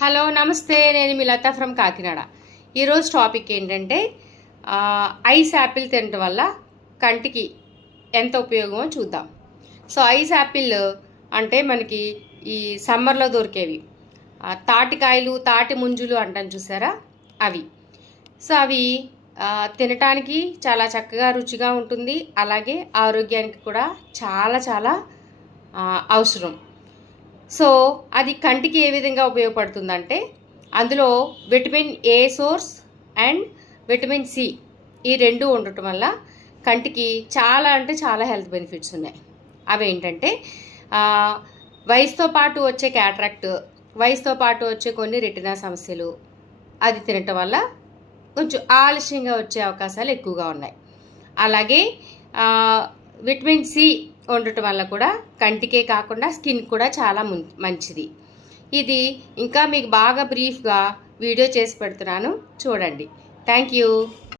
Hello నమస్తే, నేను మీ లత from Kakinada. ఈరోజు టాపిక్ ఏంటంటే ఐస్ యాపిల్ తినడం వల్ల కంటికి ఎంత ఉపయోగమో చూద్దాం. సో ఐస్ యాపిల్ అంటే మనకి ఈ సమ్మర్లో దొరికేవి తాటికాయలు, తాటి ముంజులు అంటాం చూసారా, అవి. సో అవి తినటానికి చాలా చక్కగా రుచిగా ఉంటుంది, అలాగే ఆరోగ్యానికి కూడా చాలా చాలా అవసరం. సో అది కంటికి ఏ విధంగా ఉపయోగపడుతుందంటే, అందులో vitamin A source and vitamin C ఈ రెండు ఉండటం వల్ల కంటికి చాలా అంటే చాలా హెల్త్ బెనిఫిట్స్ ఉన్నాయి. అవి ఏంటంటే వయసుతో పాటు వచ్చే క్యాట్రాక్ట్, వయసుతో పాటు వచ్చే కొన్ని రెటినా సమస్యలు అది తినటం వల్ల కొంచెం ఆలస్యంగా వచ్చే అవకాశాలు ఎక్కువగా ఉన్నాయి. అలాగే విటమిన్ సి ఉండటం వల్ల కూడా కంటికే కాకుండా స్కిన్ కూడా చాలా మంచిది. ఇది ఇంకా మీకు బాగా బ్రీఫ్గా వీడియో చేసి పెడుతున్నాను, చూడండి. Thank you.